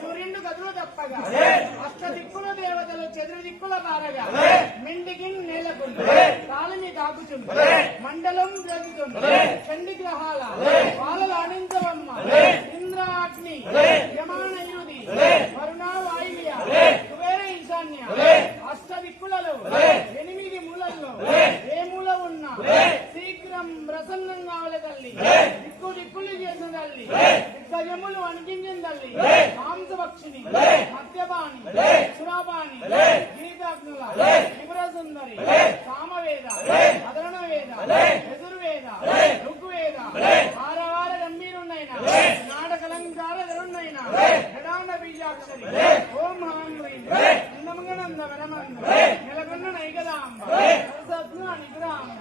సూర్యుడు గదులు తప్పగా అష్ట దిక్కుల దేవతలు చెదురు దిక్కుల పారగా మెండికి నేలకుంది కాలిని దాకుచుంది మండలం జరుగుతుంది చండి గ్రహాల వాళ్ళలు ఆడించవమ్మ ఇంద్రాగ్ని యమానయుది వరుణ వాయువ్య కుబేర ఈశాన్య అష్ట దిక్కులలో 8 మూలల్లో ఏ మూల ఉన్నా శీఘ్రం ప్రసన్నం కావాలి తల్లి దిక్కులు చేసిన తల్లి దిగ్గజములు అనిపించిన తల్లి మాంసభక్షిణి మద్యపాని సురాపాని గీతాగ్నుల త్రిపుర సుందరి సామవేద అదరణ వేద యజుర్వేద ఋగ్వేద ఆరవార గంభీరున్నైనా నాటకలంకార ధరున్నైన గడాండ బీజాక్షరి ఓం హాం హ్రీం నందమంగనంద వరమంద నెలకొన్న నైకదాంబ సరసత్ను నిగ్రహాంబ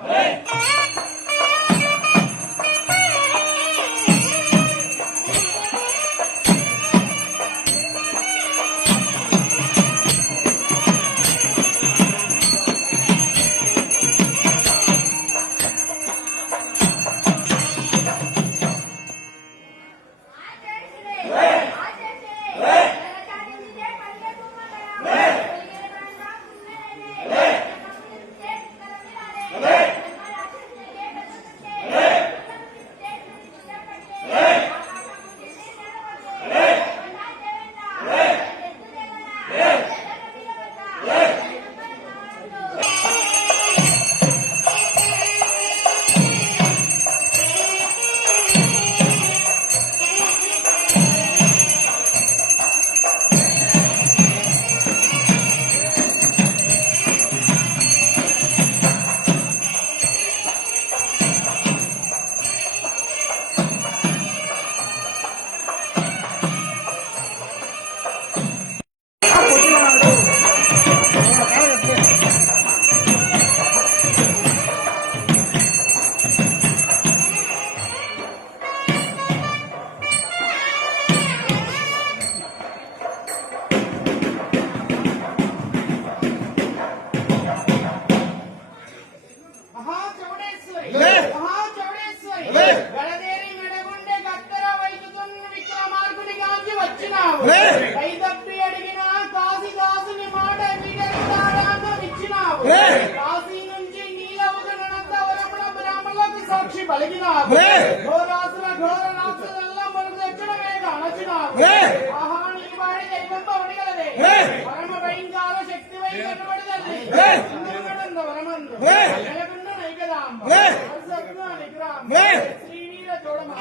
సాక్షి పలికినావు ఘోరాసుల ఘోర రాక్షసుల మనకు తెచ్చడమే అణచినావు ఆహాని వాడి దైవం పౌడిగలదే పరమ భయంకర శక్తి వైకటపడిదల్లి ఇంద్రుడంద వరమందు నెలకొండ నైకదాంబ సరసత్ను నిగ్రహాంబ శ్రీవీర చూడమా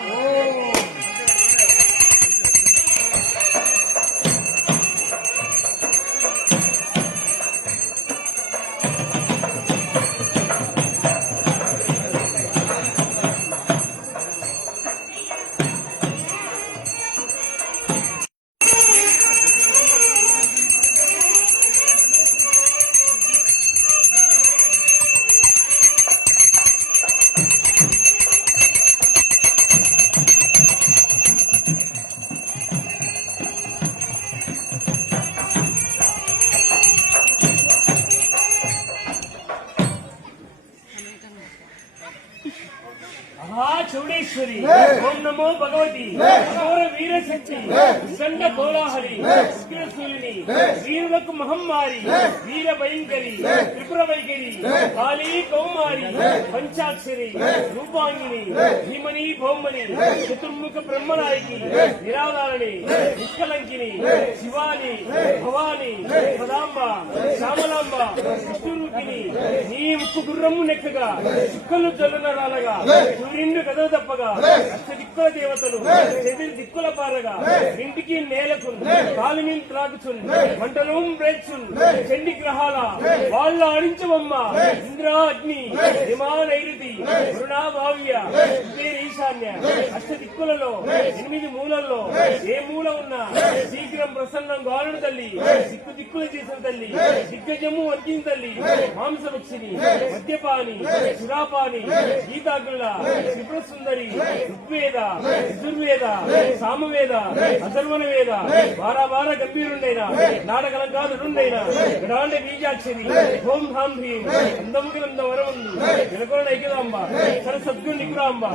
మహేశ్వరి ఓం నమో భగవతి ఘోర వీరశక్తి విసండ కోలాహలి ఉగ్రశూలిని వీరులకు మహమ్మారి వీర భయంకరి త్రిపుర వైఖరి కాళీ కౌమారి పంచాక్షరి రూపాంగిని భీమని భౌమని చతుర్ముఖ బ్రహ్మనాయకి నిరాధారణి నిష్కలంకిని శివాని భవాని పదాంబ శ్యామలాంబ విష్ణురూపిణి నీ ముక్కు గుర్రము నెక్కగా చుక్కలు జల్లునరాలగా సూర్యుడు కథ తప్పగా అష్ట దిక్కుల దేవతలు చెదిరి దిక్కుల పారగా ఇంటికి నేలకు కాలిని త్రాగుచున్ మంటలు ప్రేక్షున్ చండి గ్రహాల వాళ్ళ ఆడించవమ్మ ఇంద్ర అగ్ని హిమా నైరుతి వరుణా భావ్య ఈశాన్య అష్ట దిక్కులలో 8 మూలల్లో ఏ మూల ఉన్నా శీఘ్రం ప్రసన్నం గారుడు తల్లి దిక్కు దిక్కులు చేసిన తల్లి దిగ్గజము వంచిన తల్లి మాంసవక్షిని మద్యపాని సురాపాని గీతాగ్రుల త్రిపుర సుందరి ఋగ్వేద యజుర్వేద సామవేద అథర్వణ వేద వారావార గంభీరుండైన నాటకలంకారుండైన గడాండ బీజాక్షరి ఓం హాం హ్రీం అందముగినంద వరముందు నెలకొన ఐక్యదాంబ సర సద్గుణ నికురాంబ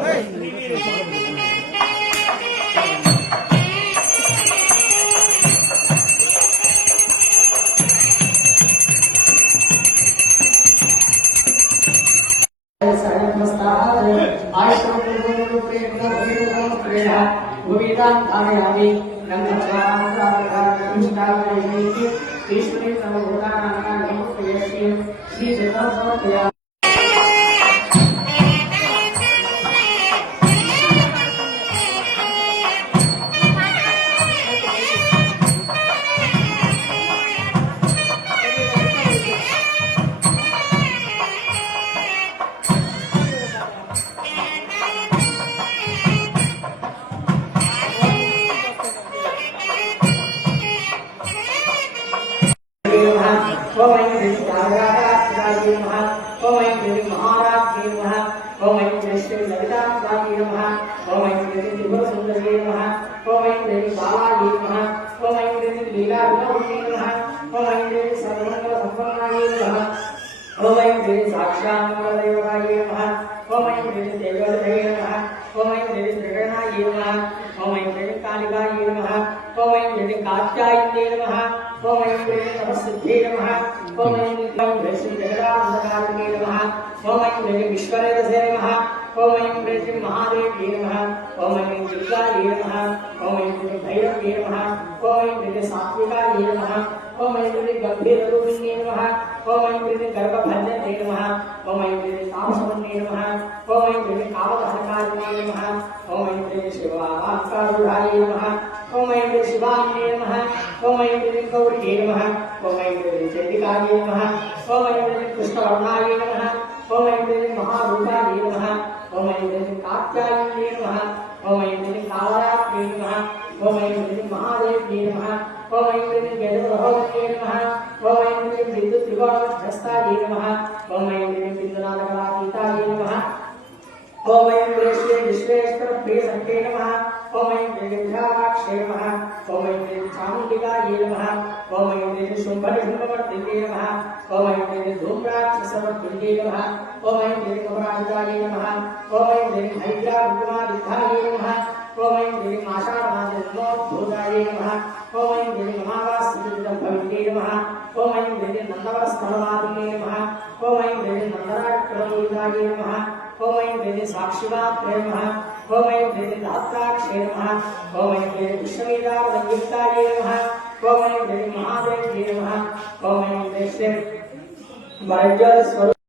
महादेव